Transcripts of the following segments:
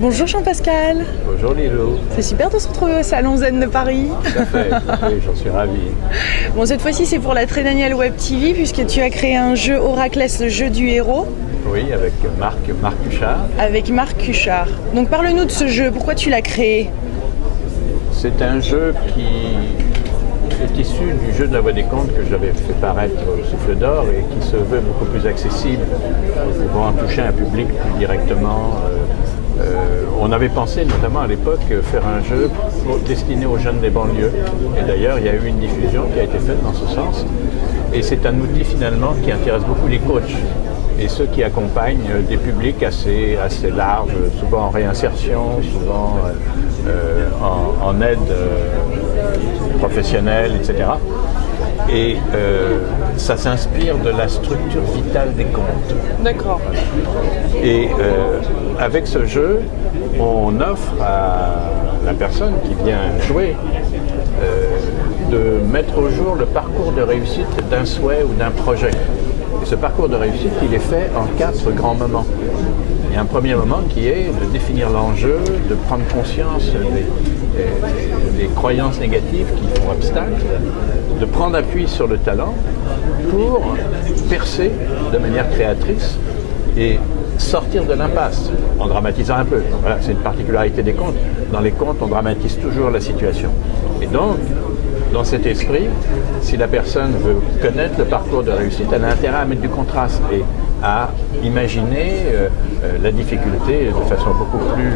Bonjour Jean-Pascal. Bonjour Lilo. C'est super de se retrouver au Salon Zen de Paris. Tout à fait, oui, j'en suis ravi. Bon, cette fois-ci c'est pour la Trédaniel Web TV puisque tu as créé un jeu Oraclès, le jeu du héros. Oui, avec Marc Cuchard. Avec Marc Cuchard. Donc parle-nous de ce jeu, pourquoi tu l'as créé? C'est un jeu qui est issu du jeu de la Voix des Contes que j'avais fait paraître au Souffle d'Or et qui se veut beaucoup plus accessible, pouvant toucher un public plus directement. On avait pensé notamment à l'époque faire un jeu destiné aux jeunes des banlieues. Et d'ailleurs, il y a eu une diffusion qui a été faite dans ce sens. Et c'est un outil finalement qui intéresse beaucoup les coachs et ceux qui accompagnent des publics assez larges, souvent en réinsertion, souvent en aide professionnelle, etc. Et ça s'inspire de la structure vitale des contes. D'accord. Et avec ce jeu, on offre à la personne qui vient jouer de mettre au jour le parcours de réussite d'un souhait ou d'un projet. Et ce parcours de réussite, il est fait en 4 grands moments. Il y a un premier moment qui est de définir l'enjeu, de prendre conscience des croyances négatives qui font obstacle, de prendre appui sur le talent pour percer de manière créatrice et sortir de l'impasse en dramatisant un peu. Voilà, c'est une particularité des contes. Dans les contes, on dramatise toujours la situation. Et donc, dans cet esprit, si la personne veut connaître le parcours de réussite, elle a intérêt à mettre du contraste et à imaginer la difficulté de façon beaucoup plus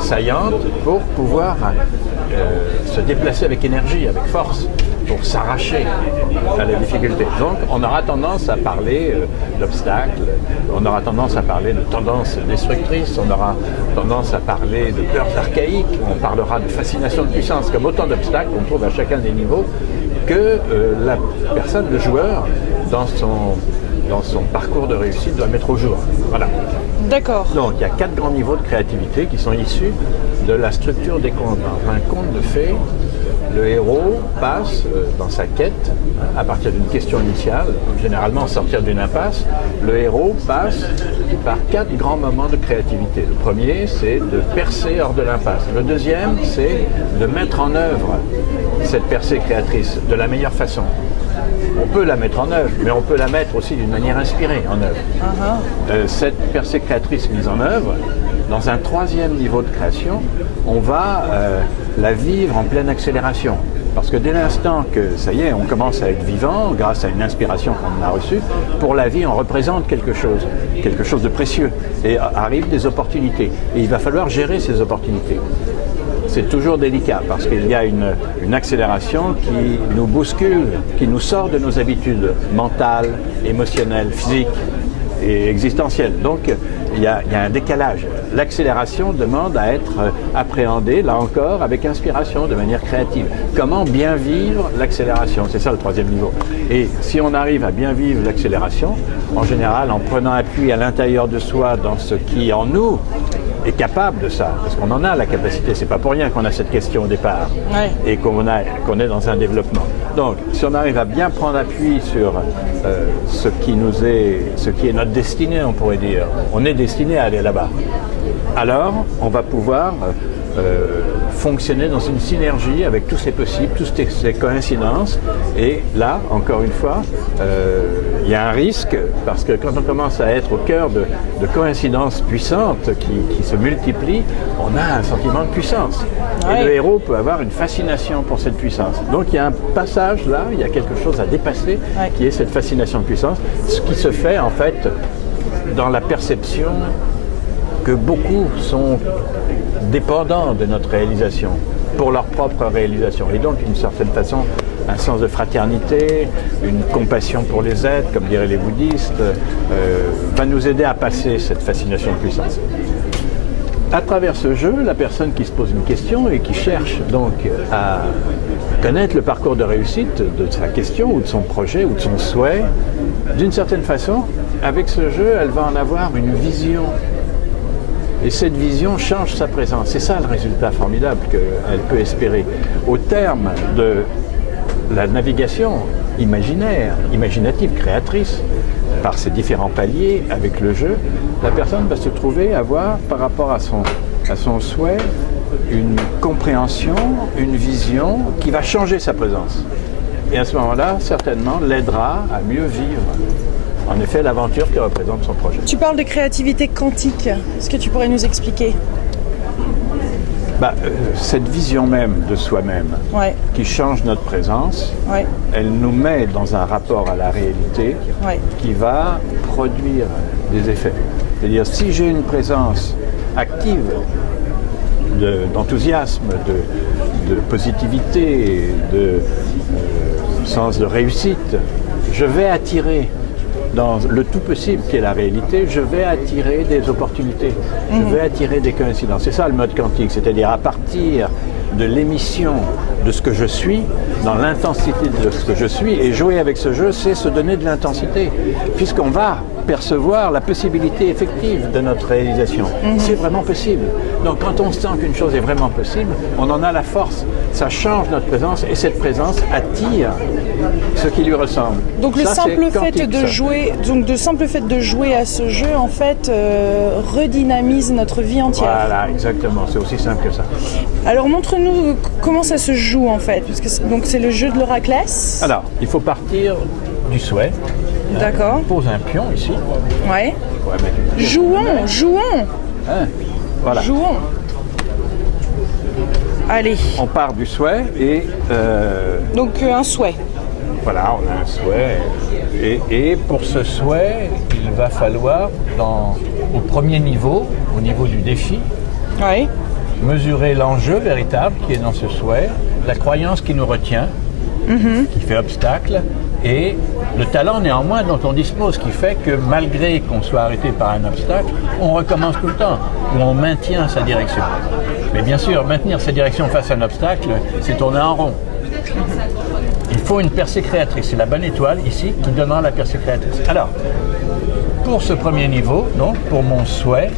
saillante pour pouvoir se déplacer avec énergie, avec force, pour s'arracher à la difficulté. Donc on aura tendance à parler d'obstacles, on aura tendance à parler de tendances destructrices, on aura tendance à parler de peurs archaïques, on parlera de fascination de puissance, comme autant d'obstacles qu'on trouve à chacun des niveaux que la personne, le joueur, dans son parcours de réussite doit mettre au jour. Voilà. D'accord. Donc il y a 4 grands niveaux de créativité qui sont issus de la structure des contes. Dans un conte de fées, le héros passe dans sa quête, à partir d'une question initiale, généralement sortir d'une impasse, le héros passe par 4 grands moments de créativité. Le premier, c'est de percer hors de l'impasse. Le deuxième, c'est de mettre en œuvre cette percée créatrice de la meilleure façon. On peut la mettre en œuvre, mais on peut la mettre aussi d'une manière inspirée en œuvre. Cette percée créatrice mise en œuvre, dans un 3e niveau de création, on va la vivre en pleine accélération. Parce que dès l'instant que, ça y est, on commence à être vivant, grâce à une inspiration qu'on a reçue, pour la vie, on représente quelque chose de précieux. Et arrivent des opportunités. Et il va falloir gérer ces opportunités. C'est toujours délicat parce qu'il y a une accélération qui nous bouscule, qui nous sort de nos habitudes mentales, émotionnelles, physiques et existentielles. Donc il y a un décalage. L'accélération demande à être appréhendée, là encore, avec inspiration, de manière créative. Comment bien vivre l'accélération? C'est ça le 3e niveau. Et si on arrive à bien vivre l'accélération, en général, en prenant appui à l'intérieur de soi dans ce qui, en nous, est capable de ça, parce qu'on en a la capacité, c'est pas pour rien qu'on a cette question au départ, et qu'on est dans un développement. Donc, si on arrive à bien prendre appui sur ce qui est notre destinée, on pourrait dire, on est destiné à aller là-bas, alors on va pouvoir fonctionner dans une synergie avec tous ces possibles, toutes ces coïncidences. Et là, encore une fois, il y a un risque, parce que quand on commence à être au cœur de coïncidences puissantes qui se multiplient, on a un sentiment de puissance. Et le héros peut avoir une fascination pour cette puissance. Donc il y a un passage là, il y a quelque chose à dépasser, qui est cette fascination de puissance, ce qui se fait en fait dans la perception que beaucoup sont dépendants de notre réalisation, pour leur propre réalisation. Et donc, d'une certaine façon, un sens de fraternité, une compassion pour les êtres, comme diraient les bouddhistes, va nous aider à passer cette fascination de puissance. À travers ce jeu, la personne qui se pose une question et qui cherche donc à connaître le parcours de réussite de sa question ou de son projet ou de son souhait, d'une certaine façon, avec ce jeu, elle va en avoir une vision. Et cette vision change sa présence. C'est ça le résultat formidable qu'elle peut espérer. Au terme de la navigation imaginative, créatrice, par ces différents paliers avec le jeu, la personne va se trouver à voir par rapport à son à son souhait une compréhension, une vision qui va changer sa présence. Et à ce moment-là, certainement, l'aidera à mieux vivre, en effet, l'aventure que représente son projet. Tu parles de créativité quantique. Est-ce que tu pourrais nous expliquer? Cette vision même de soi-même qui change notre présence, elle nous met dans un rapport à la réalité qui va produire des effets. C'est-à-dire, si j'ai une présence active d'enthousiasme, de positivité, de sens de réussite, je vais attirer dans le tout possible qui est la réalité, je vais attirer des opportunités, je vais attirer des coïncidences. C'est ça le mode quantique, c'est-à-dire à partir de l'émission de ce que je suis, dans l'intensité de ce que je suis, et jouer avec ce jeu, c'est se donner de l'intensité, puisqu'on va percevoir la possibilité effective de notre réalisation. C'est vraiment possible. Donc quand on sent qu'une chose est vraiment possible, on en a la force. Ça change notre présence et cette présence attire ce qui lui ressemble. Donc le simple fait de jouer à ce jeu, en fait, redynamise notre vie entière. Voilà, exactement. C'est aussi simple que ça. Alors montre-nous comment ça se joue en fait, parce que c'est le jeu de l'Oraclès. Alors, il faut partir du souhait. D'accord. On pose un pion ici. Ouais. Jouons. Hein, voilà. Jouons. Allez. On part du souhait et... Donc un souhait. Voilà, on a un souhait. Et pour ce souhait, il va falloir, au premier niveau, au niveau du défi, mesurer l'enjeu véritable qui est dans ce souhait, la croyance qui nous retient, qui fait obstacle, et le talent néanmoins dont on dispose, qui fait que malgré qu'on soit arrêté par un obstacle, on recommence tout le temps, ou on maintient sa direction. Mais bien sûr, maintenir sa direction face à un obstacle, c'est tourner en rond. Il faut une percée créatrice, c'est la bonne étoile ici qui donnera la percée créatrice. Alors, pour ce premier niveau, donc pour mon souhait,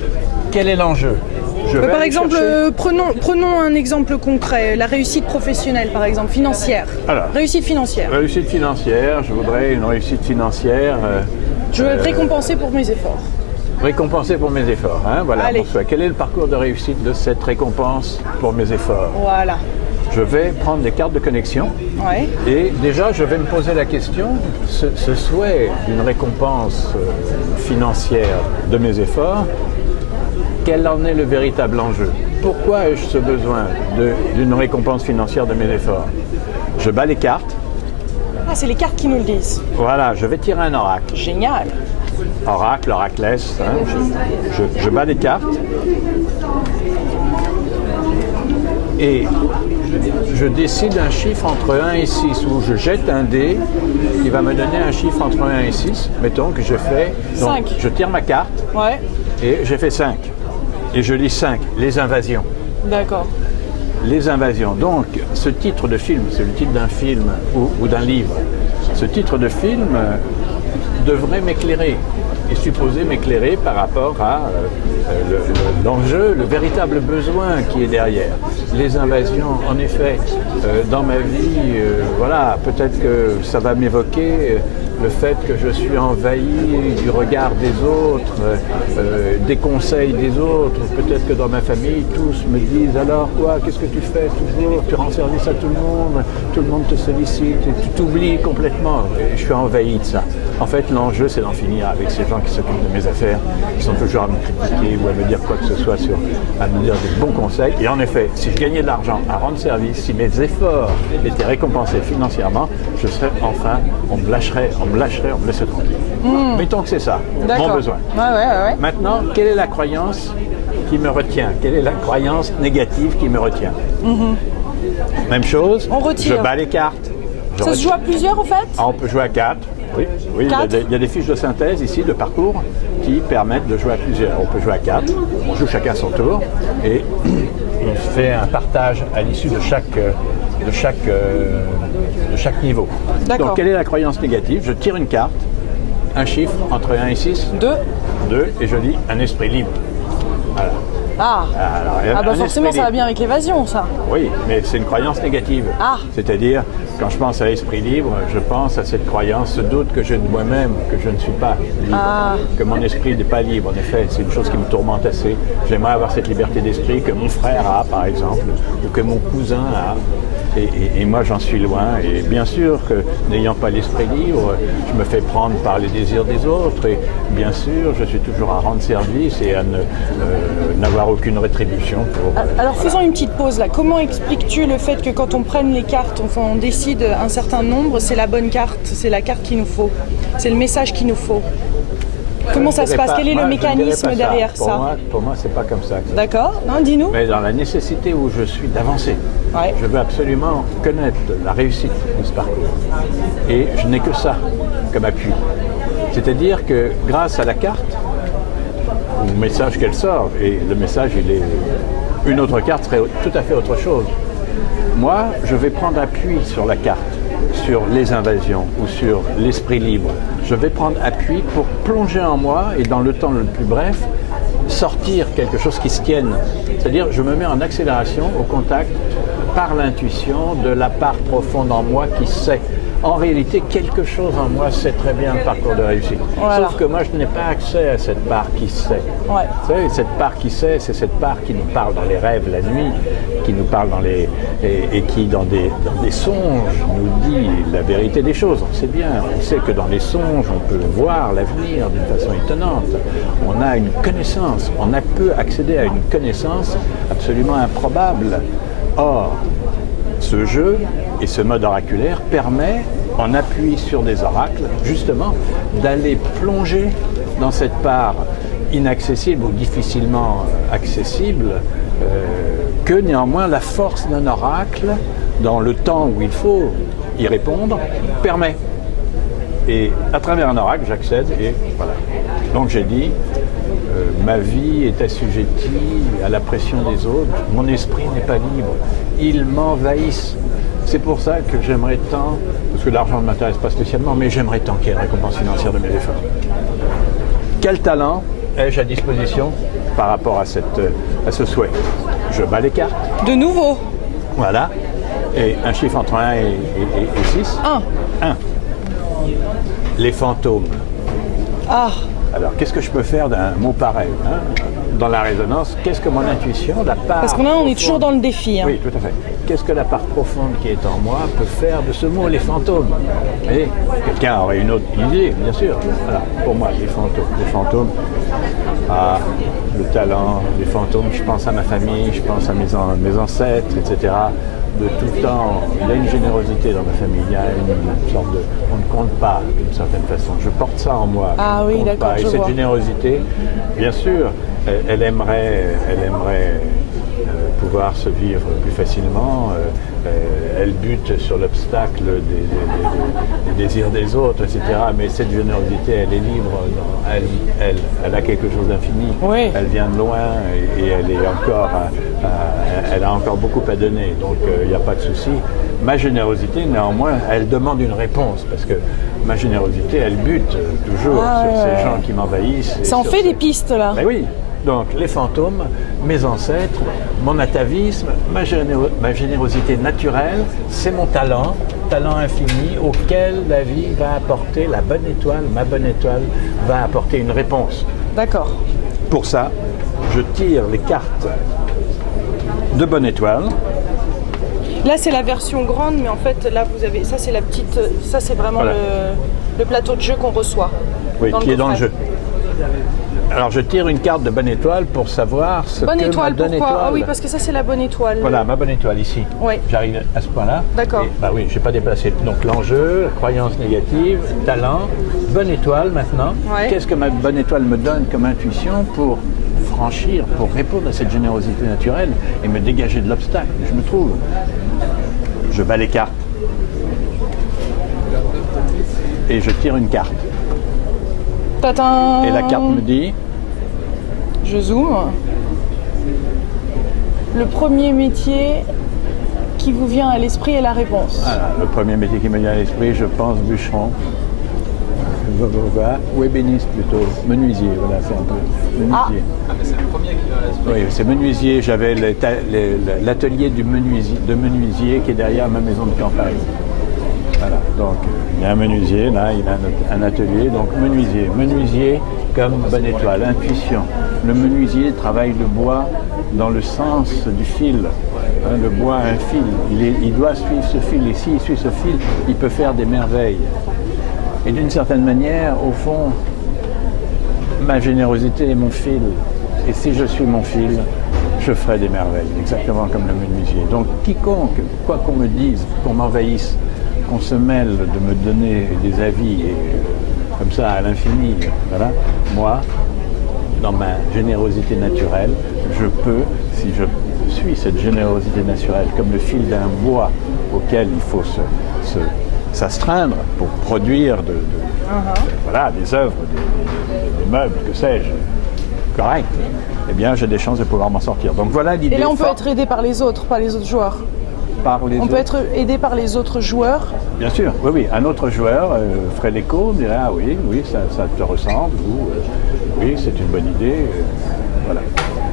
quel est l'enjeu? Par exemple, prenons un exemple concret, la réussite professionnelle par exemple, financière. Alors, réussite financière. Réussite financière, je voudrais une réussite financière. Je veux être récompensé pour mes efforts. Récompensé pour mes efforts, hein, voilà mon souhait. Quel est le parcours de réussite de cette récompense pour mes efforts? Voilà. Je vais prendre des cartes de connexion et déjà je vais me poser la question, ce souhait d'une récompense financière de mes efforts, quel en est le véritable enjeu? Pourquoi ai-je ce besoin d'une récompense financière de mes efforts? Je bats les cartes. Ah, c'est les cartes qui nous le disent. Voilà, je vais tirer un oracle. Génial. Oracle, oraclès, hein, je bats les cartes. Et je décide un chiffre entre 1 et 6, où je jette un dé qui va me donner un chiffre entre 1 et 6. Mettons que je fais... Donc, 5. Je tire ma carte et j'ai fait 5. Et je lis 5, les invasions. D'accord. Les invasions. Donc, ce titre de film, c'est le titre d'un film ou d'un livre. Ce titre de film devrait m'éclairer, est supposé m'éclairer par rapport à l'enjeu, le véritable besoin qui est derrière. Les invasions, en effet, dans ma vie, voilà, peut-être que ça va m'évoquer le fait que je suis envahi du regard des autres, des conseils des autres. Peut-être que dans ma famille, tous me disent « Alors quoi, qu'est-ce que tu fais toujours? Tu rends service à tout le monde te sollicite, et tu t'oublies complètement. » Et je suis envahi de ça. En fait, l'enjeu, c'est d'en finir avec ces gens qui s'occupent de mes affaires, qui sont toujours à me critiquer ou à me dire quoi que ce soit, à me dire des bons conseils. Et en effet, si je gagnais de l'argent à rendre service, si mes efforts étaient récompensés financièrement, je serais enfin, on me lâcherait, on me laisserait tranquille. Mettons que c'est ça, mon besoin. Maintenant, quelle est la croyance qui me retient? Quelle est la croyance négative qui me retient? Même chose, je bats les cartes. Ça se joue à plusieurs en fait? On peut jouer à 4. Oui, il y a des fiches de synthèse ici, de parcours, qui permettent de jouer à plusieurs. On peut jouer à 4, on joue chacun son tour, et on fait un partage à l'issue de chaque niveau. Donc, quelle est la croyance négative? Je tire une carte, un chiffre entre 1 et 6. 2. 2, et je lis un esprit libre. Voilà. Ah, Alors, bah un forcément, esprit ça va libre. bien avec l'évasion, ça. Oui, mais c'est une croyance négative. Ah. C'est-à-dire, quand je pense à l'esprit libre, je pense à cette croyance, ce doute que j'ai de moi-même, que je ne suis pas libre, que mon esprit n'est pas libre. En effet, c'est une chose qui me tourmente assez. J'aimerais avoir cette liberté d'esprit que mon frère a, par exemple, ou que mon cousin a. Et moi, j'en suis loin. Et bien sûr que, n'ayant pas l'esprit libre, je me fais prendre par les désirs des autres. Et bien sûr, je suis toujours à rendre service et à n'avoir aucune rétribution pour... Alors faisons une petite pause là. Comment expliques-tu le fait que quand on prenne les cartes, on décide un certain nombre, c'est la bonne carte, c'est la carte qu'il nous faut, c'est le message qu'il nous faut? Comment ça se passe? Quel est le mécanisme derrière ça? Pour moi, c'est pas comme ça. D'accord, non, dis-nous. Mais dans la nécessité où je suis d'avancer, Ouais. je veux absolument connaître la réussite de ce parcours. Et je n'ai que ça comme appui. C'est-à-dire que grâce à la carte, au message qu'elle sort, et le message, il est... Une autre carte serait tout à fait autre chose. Moi, je vais prendre appui sur la carte, sur les invasions ou sur l'esprit libre. Je vais prendre appui pour plonger en moi et dans le temps le plus bref, sortir quelque chose qui se tienne. C'est-à-dire, je me mets en accélération au contact par l'intuition de la part profonde en moi qui sait. En réalité, quelque chose en moi sait très bien le parcours de réussite. Voilà. Sauf que moi, je n'ai pas accès à cette part qui sait. Ouais. Vous savez, cette part qui sait, c'est cette part qui nous parle dans les rêves la nuit, qui nous parle dans les... et qui, dans des songes, nous dit la vérité des choses. On sait bien, on sait que dans les songes, on peut voir l'avenir d'une façon étonnante. On a une connaissance, on peut accéder à une connaissance absolument improbable. Or, ce jeu et ce mode oraculaire permet, en appui sur des oracles, justement, d'aller plonger dans cette part inaccessible ou difficilement accessible, que néanmoins la force d'un oracle, dans le temps où il faut y répondre, permet. Et à travers un oracle, j'accède et voilà. Donc j'ai dit, ma vie est assujettie à la pression des autres, mon esprit n'est pas libre, ils m'envahissent. C'est pour ça que j'aimerais tant, parce que l'argent ne m'intéresse pas spécialement, mais j'aimerais tant qu'il y ait une récompense financière de mes efforts. Quel talent ai-je à disposition par rapport à ce souhait? Je bats les cartes. De nouveau. Voilà. Et un chiffre entre 1 et 6. 1. Les fantômes. Ah, Alors, qu'est-ce que je peux faire d'un mot pareil, hein? Dans la résonance, qu'est-ce que mon intuition, la part parce qu'on on est profonde- toujours dans le défi. Hein. Oui, tout à fait. Qu'est-ce que la part profonde qui est en moi peut faire de ce mot, les fantômes? Vous voyez, quelqu'un aurait une autre idée, bien sûr. Voilà, pour moi, les fantômes. Les fantômes, le talent, les fantômes, je pense à ma famille, je pense à mes ancêtres, etc. De tout temps, il y a une générosité dans ma famille, il y a une sorte de... On ne compte pas, d'une certaine façon. Je porte ça en moi. Ah on ne oui, compte d'accord, pas. Et je cette vois. générosité, bien sûr, elle aimerait pouvoir se vivre plus facilement. Elle bute sur l'obstacle des désirs des autres, etc. Mais cette générosité, elle est libre. Elle a quelque chose d'infini. Oui. Elle vient de loin et elle est encore, elle a encore beaucoup à donner. Donc il n'y a pas de souci. Ma générosité, néanmoins, elle demande une réponse parce que ma générosité, elle bute toujours sur ces gens qui m'envahissent. et Ça en sur fait ces- des pistes là. Ben oui. Donc les fantômes, mes ancêtres, mon atavisme, ma générosité naturelle, c'est mon talent infini auquel la vie va apporter, la bonne étoile, ma bonne étoile, va apporter une réponse. D'accord. Pour ça, je tire les cartes de bonne étoile. Là, c'est la version grande, mais en fait, là, vous avez. Ça, c'est la petite. Ça, c'est vraiment Voilà. le plateau de jeu qu'on reçoit. Oui, qui est dans le coffret. jeu. Alors je tire une carte de bonne étoile pour savoir ce Bonne que étoile, ma bonne pourquoi? étoile... Ah oui, parce que ça, c'est la bonne étoile. Voilà, ma bonne étoile ici. Oui. J'arrive à ce point-là. D'accord. Et, bah oui, je n'ai pas déplacé. Donc l'enjeu, croyance négative, talent, bonne étoile maintenant. Ouais. Qu'est-ce que ma bonne étoile me donne comme intuition pour franchir, pour répondre à cette générosité naturelle et me dégager de l'obstacle où je me trouve? Je bats les cartes. Et je tire une carte. Tatin. Et la carte me dit... Je zoome. Le premier métier qui vous vient à l'esprit est la réponse. Voilà, le premier métier qui me vient à l'esprit, je pense bûcheron. ou ébéniste plutôt, menuisier, voilà, c'est un peu menuisier. Ah, mais c'est le premier qui va l'esprit. Oui, c'est menuisier, j'avais l'atelier de menuisier qui est derrière ma maison de campagne. Voilà, donc il y a un menuisier, là, il a un atelier, donc menuisier. Menuisier comme bonne étoile, intuition. Le menuisier travaille le bois dans le sens du fil. Hein, le bois a un fil, il doit suivre ce fil, et s'il suit ce fil, il peut faire des merveilles. Et d'une certaine manière, au fond, ma générosité est mon fil. Et si je suis mon fil, je ferai des merveilles, exactement comme le menuisier. Donc quiconque, quoi qu'on me dise, qu'on m'envahisse, qu'on se mêle de me donner des avis, et, comme ça à l'infini, voilà, moi, dans ma générosité naturelle, je peux, si je suis cette générosité naturelle, comme le fil d'un bois auquel il faut s'astreindre pour produire voilà, des œuvres, des meubles, que sais-je, correct, eh bien j'ai des chances de pouvoir m'en sortir. Donc voilà l'idée. Et là on peut être aidé par les autres joueurs. On peut être aidé par les autres joueurs. Bien sûr, oui, oui. Un autre joueur ferait l'écho, dirait ah oui, oui, ça te ressemble, ou oui, c'est une bonne idée. Voilà.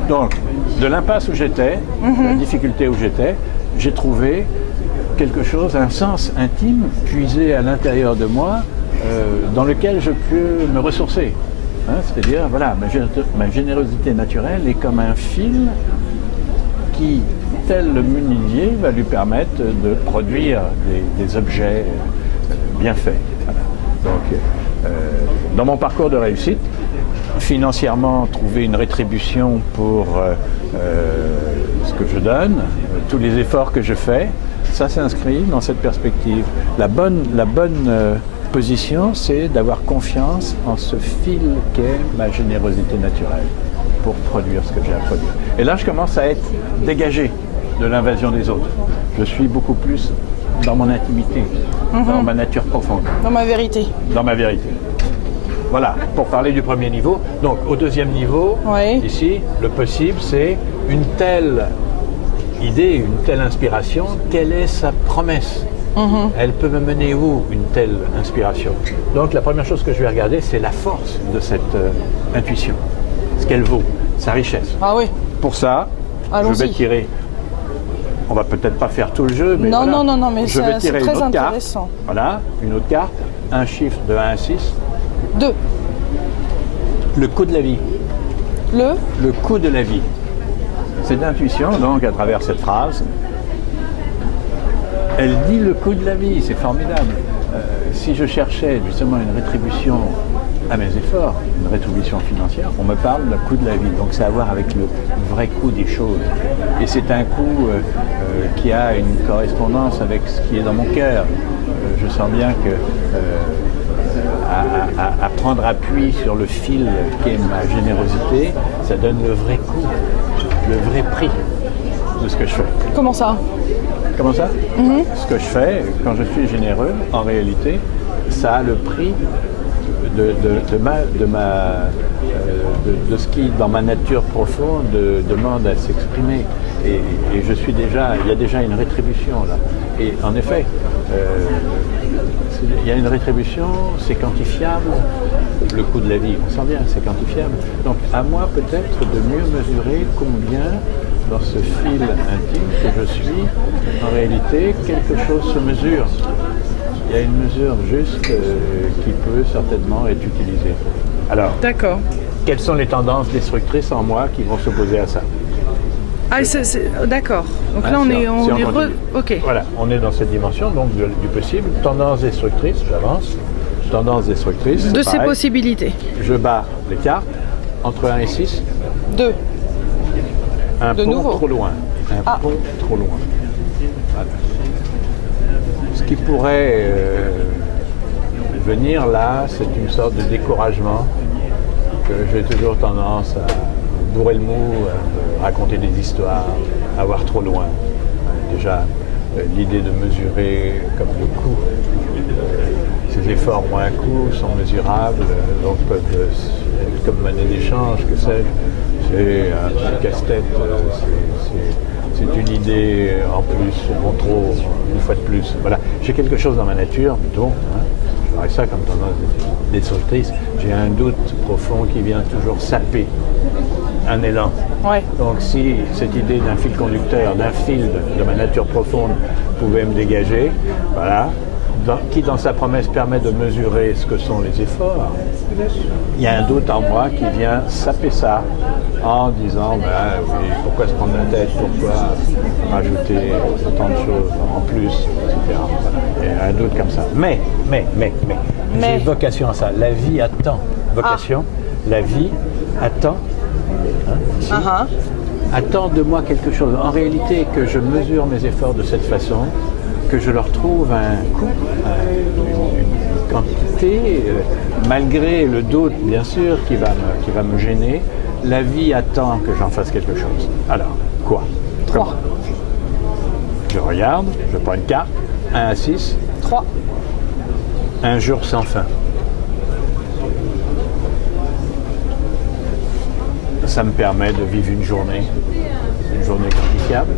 Donc, de l'impasse où j'étais, de la difficulté où j'étais, j'ai trouvé quelque chose, un sens intime puisé à l'intérieur de moi, dans lequel je peux me ressourcer. Hein, c'est-à-dire, voilà, ma générosité naturelle est comme un fil qui, tel le menuisier, va lui permettre de produire des objets bien faits. Voilà. Donc, dans mon parcours de réussite, financièrement, trouver une rétribution pour ce que je donne, tous les efforts que je fais, ça s'inscrit dans cette perspective. La bonne position, c'est d'avoir confiance en ce fil qu'est ma générosité naturelle pour produire ce que j'ai à produire. Et là, je commence à être dégagé de l'invasion des autres. Je suis beaucoup plus dans mon intimité, dans ma nature profonde. Dans ma vérité. Dans ma vérité. Voilà, pour parler du premier niveau. Donc, au deuxième niveau, ici, le possible, c'est une telle idée, une telle inspiration, quelle est sa promesse ? Elle peut me mener où, une telle inspiration? Donc, la première chose que je vais regarder, c'est la force de cette intuition. Ce qu'elle vaut, sa richesse. Ah oui. Pour ça, je vais tirer. On va peut-être pas faire tout le jeu, mais non, voilà. non, mais je vais tirer c'est très une autre intéressant. Carte. Voilà, une autre carte, un chiffre de 1 à 6. 2. Le coût de la vie. Le coût de la vie. Cette intuition, donc, à travers cette phrase, elle dit le coût de la vie, c'est formidable. Si je cherchais justement une rétribution à mes efforts, une rétribution financière, on me parle d'un coût de la vie. Donc c'est à voir avec le vrai coût des choses. Et c'est un coût qui a une correspondance avec ce qui est dans mon cœur. Je sens bien que à prendre appui sur le fil qu'est ma générosité, ça donne le vrai coût, le vrai prix de ce que je fais. Comment ça? Comment ça? Ce que je fais, quand je suis généreux, en réalité, ça a le prix de ce qui, dans ma nature profonde, demande à s'exprimer. Et je suis déjà, il y a déjà une rétribution là. Et en effet, il y a une rétribution, c'est quantifiable, le coût de la vie, on sent bien, c'est quantifiable. Donc à moi peut-être de mieux mesurer combien, dans ce fil intime que je suis, en réalité, quelque chose se mesure. Il y a une mesure juste qui peut certainement être utilisée. Alors, d'accord. Quelles sont les tendances destructrices en moi qui vont s'opposer à ça? Ah, d'accord. Donc là, on est ok. Voilà, on est dans cette dimension donc du possible. Tendance destructrice, j'avance. Tendance destructrice. De ces possibilités. Je bats les cartes entre 1 et 6. 2. Un de pont nouveau. trop loin. Un pont trop loin. Voilà. Ce qui pourrait venir là, c'est une sorte de découragement que j'ai toujours tendance à bourrer le mou, à raconter des histoires, à voir trop loin. Déjà, l'idée de mesurer comme le coût. Ces efforts ont un coût, sont mesurables, donc peuvent être comme monnaie d'échange, que sais-je. C'est un casse-tête, c'est une idée en plus, bon trop, une fois de plus. Voilà, j'ai quelque chose dans ma nature, plutôt, hein, je et ça comme tendance destructrice. J'ai un doute profond qui vient toujours saper un élan. Ouais. Donc si cette idée d'un fil conducteur, d'un fil de ma nature profonde pouvait me dégager, voilà, qui dans sa promesse permet de mesurer ce que sont les efforts, il y a un doute en moi qui vient saper ça en disant oui, pourquoi se prendre la tête, pourquoi rajouter autant de choses en plus, etc. Voilà. Il y a un doute comme ça. Mais. J'ai vocation à ça. La vie attend. Vocation, la vie attend. Ici, attend de moi quelque chose. En réalité, que je mesure mes efforts de cette façon, que je leur trouve un coût, une quantité, malgré le doute, bien sûr, qui va me gêner, la vie attend que j'en fasse quelque chose. Alors, quoi? 3. Je regarde, je prends une carte, 1 à 6. 3. Un jour sans fin. Ça me permet de vivre une journée quantifiable,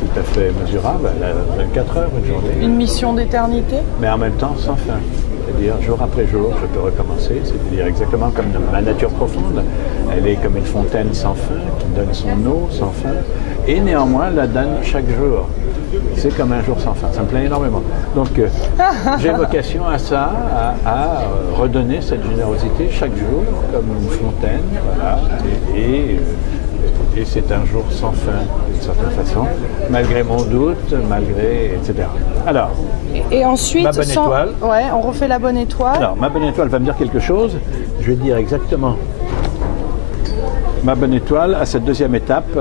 tout à fait mesurable, 24 heures, une journée. Une mission d'éternité? Mais en même temps sans fin. C'est-à-dire jour après jour, je peux recommencer. C'est-à-dire exactement comme ma nature profonde. Elle est comme une fontaine sans fin, qui donne son eau sans fin, et néanmoins la donne chaque jour. C'est comme un jour sans fin. Ça me plaît énormément. Donc j'ai vocation à ça, à redonner cette générosité chaque jour, comme une fontaine, voilà. Et c'est un jour sans fin, d'une certaine façon, malgré mon doute, malgré, etc. Alors, et ensuite, ma bonne étoile. Ouais, on refait la bonne étoile. Alors, ma bonne étoile va me dire quelque chose. Je vais dire exactement. Ma bonne étoile, à cette deuxième étape,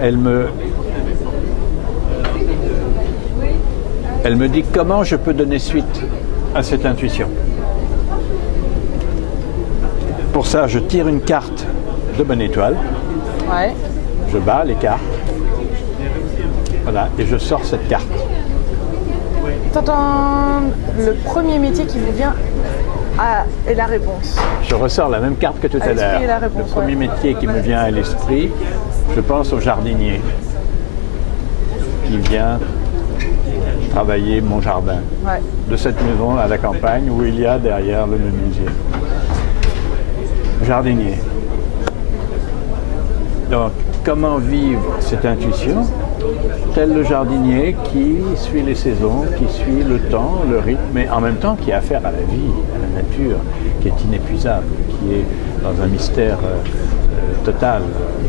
elle me dit comment je peux donner suite à cette intuition. Pour ça, je tire une carte de bonne étoile. Ouais. Je bats les cartes. Voilà, et je sors cette carte. Le premier métier qui vous vient est la réponse. Je ressors la même carte que tout à l'heure. Le premier métier qui me vient à l'esprit, je pense au jardinier qui vient travailler mon jardin. Ouais. De cette maison à la campagne où il y a derrière le menuisier. Jardinier. Donc, comment vivre cette intuition? Tel le jardinier qui suit les saisons, qui suit le temps, le rythme, mais en même temps qui a affaire à la vie, à la nature, qui est inépuisable, qui est dans un mystère total.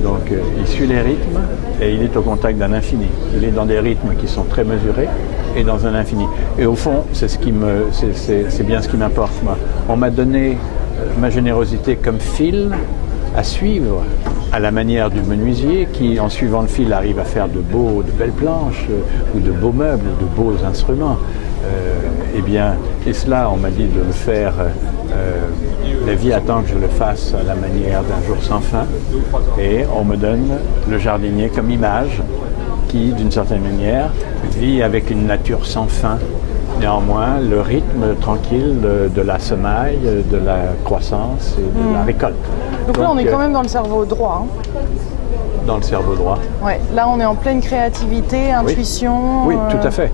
Donc, il suit les rythmes et il est au contact d'un infini. Il est dans des rythmes qui sont très mesurés et dans un infini. Et au fond, c'est bien ce qui m'importe, moi. On m'a donné ma générosité comme fil à suivre, à la manière du menuisier qui, en suivant le fil, arrive à faire de belles planches ou de beaux meubles ou de beaux instruments. Et cela, on m'a dit de le faire. La vie attend que je le fasse à la manière d'un jour sans fin. Et on me donne le jardinier comme image qui, d'une certaine manière, vit avec une nature sans fin. Néanmoins, le rythme tranquille de la semaille, de la croissance et de la récolte. Donc là, on est quand même dans le cerveau droit. Hein. Dans le cerveau droit. Ouais. Là, on est en pleine créativité, intuition. Oui, tout à fait.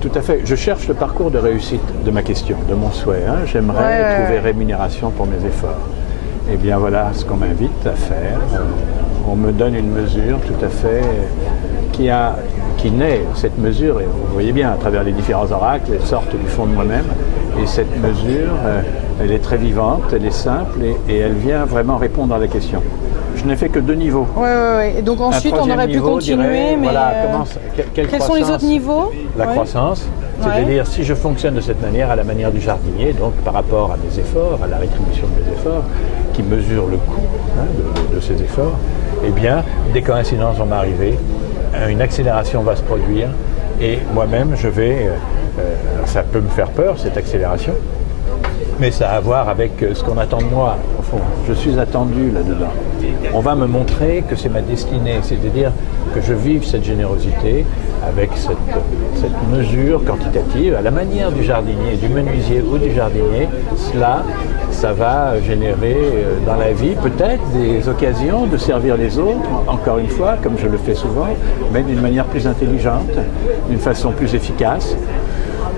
Tout à fait. Je cherche le parcours de réussite de ma question, de mon souhait. Hein. J'aimerais trouver rémunération pour mes efforts. Eh bien, voilà ce qu'on m'invite à faire. On me donne une mesure tout à fait qui naît, cette mesure, et vous voyez bien, à travers les différents oracles, elles sortent du fond de moi-même. Et cette mesure, elle est très vivante, elle est simple et elle vient vraiment répondre à la question. Je n'ai fait que 2 niveaux. Oui. Et donc ensuite, on aurait pu continuer, mais voilà, quels sont les autres niveaux? La croissance, c'est-à-dire si je fonctionne de cette manière, à la manière du jardinier, donc par rapport à mes efforts, à la rétribution de mes efforts, qui mesure le coût de ces efforts, eh bien, des coïncidences vont m'arriver, une accélération va se produire, et moi-même, je vais... ça peut me faire peur, cette accélération, mais ça a à voir avec ce qu'on attend de moi, au fond. Je suis attendu là-dedans. On va me montrer que c'est ma destinée, c'est-à-dire que je vive cette générosité avec cette mesure quantitative, à la manière du jardinier, du menuisier ou du jardinier. Ça va générer dans la vie peut-être des occasions de servir les autres, encore une fois, comme je le fais souvent, mais d'une manière plus intelligente, d'une façon plus efficace.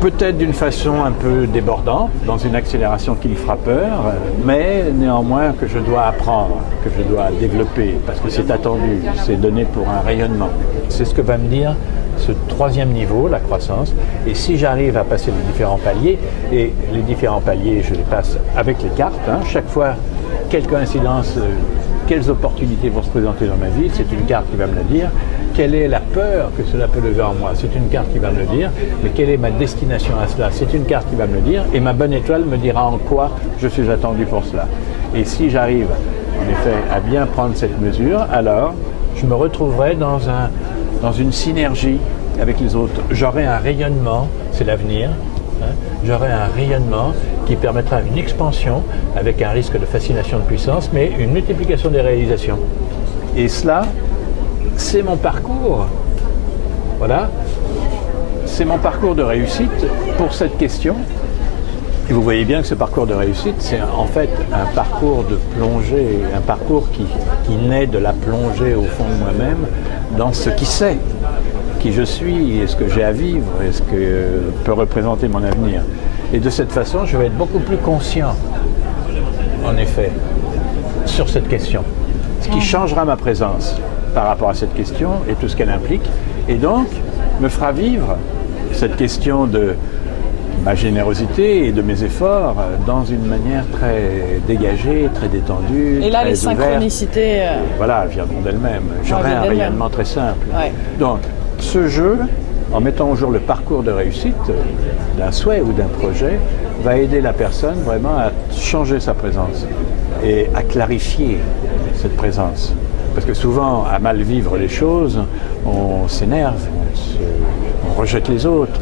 peut-être d'une façon un peu débordante, dans une accélération qui me fera peur, mais néanmoins que je dois apprendre, que je dois développer, parce que c'est attendu, c'est donné pour un rayonnement. C'est ce que va me dire ce troisième niveau, la croissance, et si j'arrive à passer les différents paliers, et les différents paliers, je les passe avec les cartes, chaque fois, quelle coïncidence, quelles opportunités vont se présenter dans ma vie, c'est une carte qui va me le dire. Quelle est la peur que cela peut lever en moi? C'est une carte qui va me le dire. Mais quelle est ma destination à cela? C'est une carte qui va me le dire. Et ma bonne étoile me dira en quoi je suis attendu pour cela. Et si j'arrive, en effet, à bien prendre cette mesure, alors je me retrouverai dans une synergie avec les autres. J'aurai un rayonnement, c'est l'avenir. J'aurai un rayonnement qui permettra une expansion avec un risque de fascination de puissance, mais une multiplication des réalisations. Et cela, c'est mon parcours. Voilà. C'est mon parcours de réussite pour cette question. Et vous voyez bien que ce parcours de réussite, c'est en fait un parcours de plongée, un parcours qui naît de la plongée au fond de moi-même dans ce qui c'est, qui je suis, et ce que j'ai à vivre, et ce que peut représenter mon avenir. Et de cette façon, je vais être beaucoup plus conscient, en effet, sur cette question. Ce qui changera ma présence par rapport à cette question et tout ce qu'elle implique, et donc me fera vivre cette question de ma générosité et de mes efforts dans une manière très dégagée, très détendue, et là, très les ouverte. synchronicités... Voilà, elles viendront d'elles-mêmes. J'aurai un rayonnement très simple. Ouais. Donc, ce jeu, en mettant au jour le parcours de réussite d'un souhait ou d'un projet, va aider la personne vraiment à changer sa présence et à clarifier cette présence. Parce que souvent, à mal vivre les choses, on s'énerve, on rejette les autres,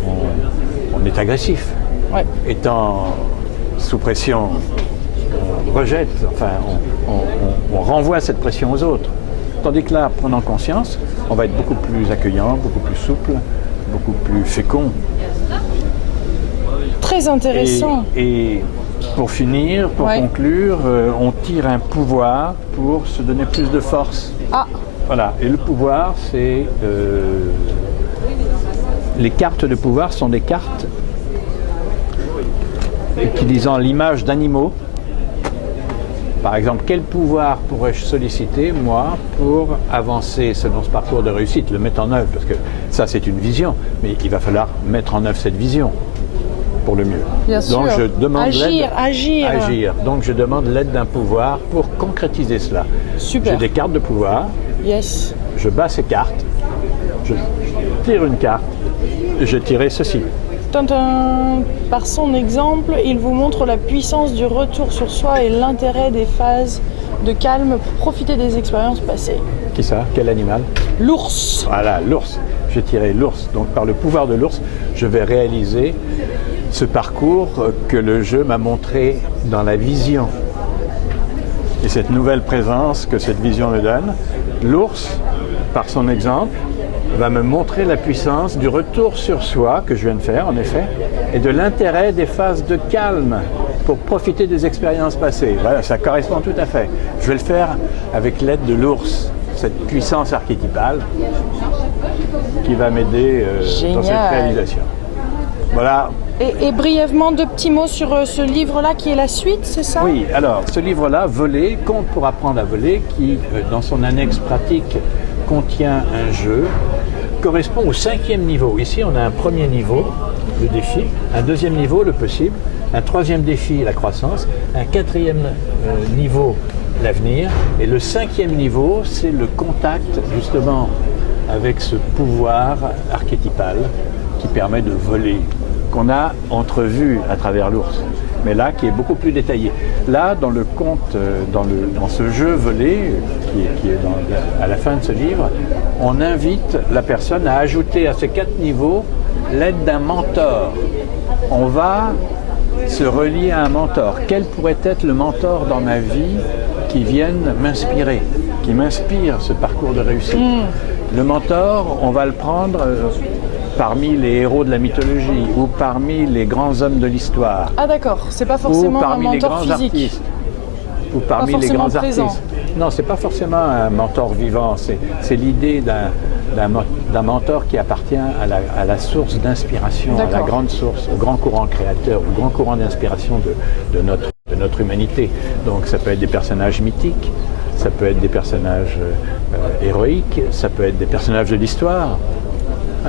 on est agressif. Ouais. Étant sous pression, on rejette, enfin, on renvoie cette pression aux autres. Tandis que là, prenant conscience, on va être beaucoup plus accueillant, beaucoup plus souple, beaucoup plus fécond. Très intéressant. Et pour finir, pour conclure, on tire un pouvoir pour se donner plus de force. Ah. Voilà. Et le pouvoir, c'est... les cartes de pouvoir sont des cartes utilisant l'image d'animaux. Par exemple, quel pouvoir pourrais-je solliciter, moi, pour avancer selon ce parcours de réussite, le mettre en œuvre? Parce que ça, c'est une vision, mais il va falloir mettre en œuvre cette vision pour le mieux. Bien Donc, sûr. je demande Agir. Donc, je demande l'aide d'un pouvoir pour concrétiser cela. Super. J'ai des cartes de pouvoir. Yes. Je bats ces cartes. Je tire une carte. Et je tirerai ceci. Par son exemple, il vous montre la puissance du retour sur soi et l'intérêt des phases de calme pour profiter des expériences passées. Qui ça? Quel animal? L'ours. Voilà, l'ours. J'ai tiré l'ours. Donc par le pouvoir de l'ours, je vais réaliser ce parcours que le jeu m'a montré dans la vision. Et cette nouvelle présence que cette vision me donne, l'ours, par son exemple, va me montrer la puissance du retour sur soi que je viens de faire, en effet, et de l'intérêt des phases de calme pour profiter des expériences passées. Voilà, ça correspond tout à fait. Je vais le faire avec l'aide de l'ours, cette puissance archétypale qui va m'aider dans cette réalisation. Voilà. Et brièvement, 2 petits mots sur ce livre-là qui est la suite, c'est ça? Oui, alors ce livre-là, Voler, Conte pour apprendre à voler, qui, dans son annexe pratique, contient un jeu, correspond au 5e niveau. Ici, on a un premier niveau, le défi, un 2e niveau, le possible, un 3e défi, la croissance, un 4e niveau, l'avenir, et le 5e niveau, c'est le contact, justement, avec ce pouvoir archétypal qui permet de voler, qu'on a entrevu à travers l'ours, mais là qui est beaucoup plus détaillé. Là, dans le conte, dans ce jeu Voler, qui est à la fin de ce livre, on invite la personne à ajouter à ces 4 niveaux l'aide d'un mentor. On va se relier à un mentor. Quel pourrait être le mentor dans ma vie qui vienne m'inspirer, qui m'inspire ce parcours de réussite? Le mentor, on va le prendre parmi les héros de la mythologie ou parmi les grands hommes de l'histoire. Ah d'accord, c'est pas forcément un mentor physique. Artistes, ou parmi les grands artistes. Non, c'est pas forcément un mentor vivant, c'est l'idée d'un mentor qui appartient à la source d'inspiration, à la grande source, au grand courant créateur, au grand courant d'inspiration de notre humanité. Donc ça peut être des personnages mythiques, ça peut être des personnages héroïques, ça peut être des personnages de l'histoire.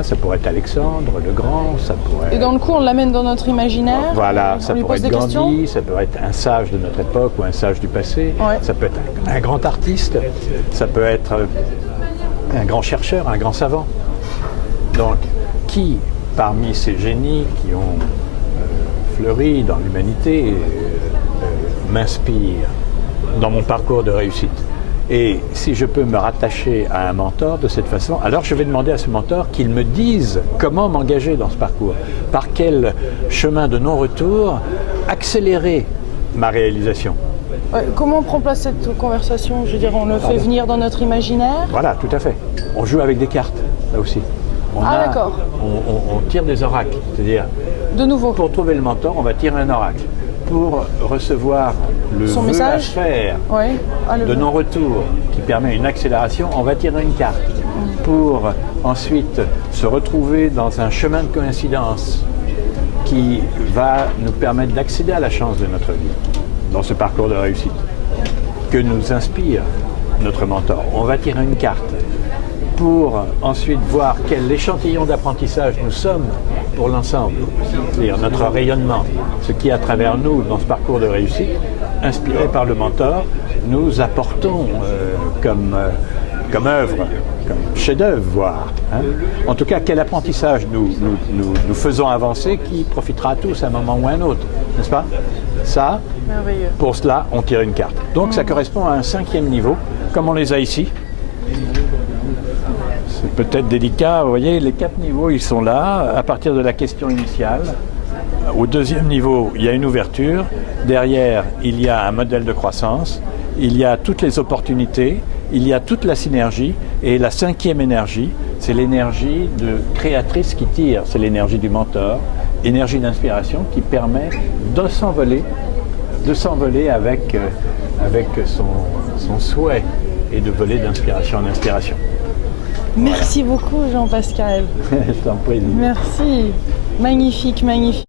Ça pourrait être Alexandre le Grand, ça pourrait... Et dans le coup, on l'amène dans notre imaginaire. Voilà, ça lui pourrait pose être des Gandhi, questions. ça peut être un sage de notre époque ou un sage du passé, ça peut être un grand artiste, ça peut être un grand chercheur, un grand savant. Donc, qui, parmi ces génies qui ont fleuri dans l'humanité, m'inspire dans mon parcours de réussite? Et si je peux me rattacher à un mentor de cette façon, alors je vais demander à ce mentor qu'il me dise comment m'engager dans ce parcours, par quel chemin de non-retour accélérer ma réalisation. Comment on prend place cette conversation? Je veux dire, on le fait venir dans notre imaginaire? Voilà, tout à fait. On joue avec des cartes, là aussi. D'accord. On tire des oracles, c'est-à-dire... De nouveau. Pour trouver le mentor, on va tirer un oracle. Pour recevoir le Son vœu message, à faire le de vœu. non-retour qui permet une accélération, on va tirer une carte. Pour ensuite se retrouver dans un chemin de coïncidence qui va nous permettre d'accéder à la chance de notre vie, dans ce parcours de réussite, que nous inspire notre mentor. On va tirer une carte pour ensuite voir quel échantillon d'apprentissage nous sommes pour l'ensemble, c'est-à-dire notre rayonnement, ce qui à travers nous, dans ce parcours de réussite, inspiré par le mentor, nous apportons comme œuvre, comme chef-d'œuvre, voire. En tout cas, quel apprentissage nous faisons avancer qui profitera à tous à un moment ou à un autre, n'est-ce pas? Ça, merveilleux. Pour cela, on tire une carte. Donc ça correspond à un 5e niveau, comme on les a ici. C'est peut-être délicat, vous voyez, les 4 niveaux, ils sont là, à partir de la question initiale. Au 2e niveau, il y a une ouverture. Derrière, il y a un modèle de croissance. Il y a toutes les opportunités. Il y a toute la synergie. Et la 5e énergie, c'est l'énergie de créatrice qui tire. C'est l'énergie du mentor, énergie d'inspiration qui permet de s'envoler avec son souhait et de voler d'inspiration en inspiration. Merci beaucoup Jean-Pascal. Je t'en prie. Merci. Magnifique, magnifique.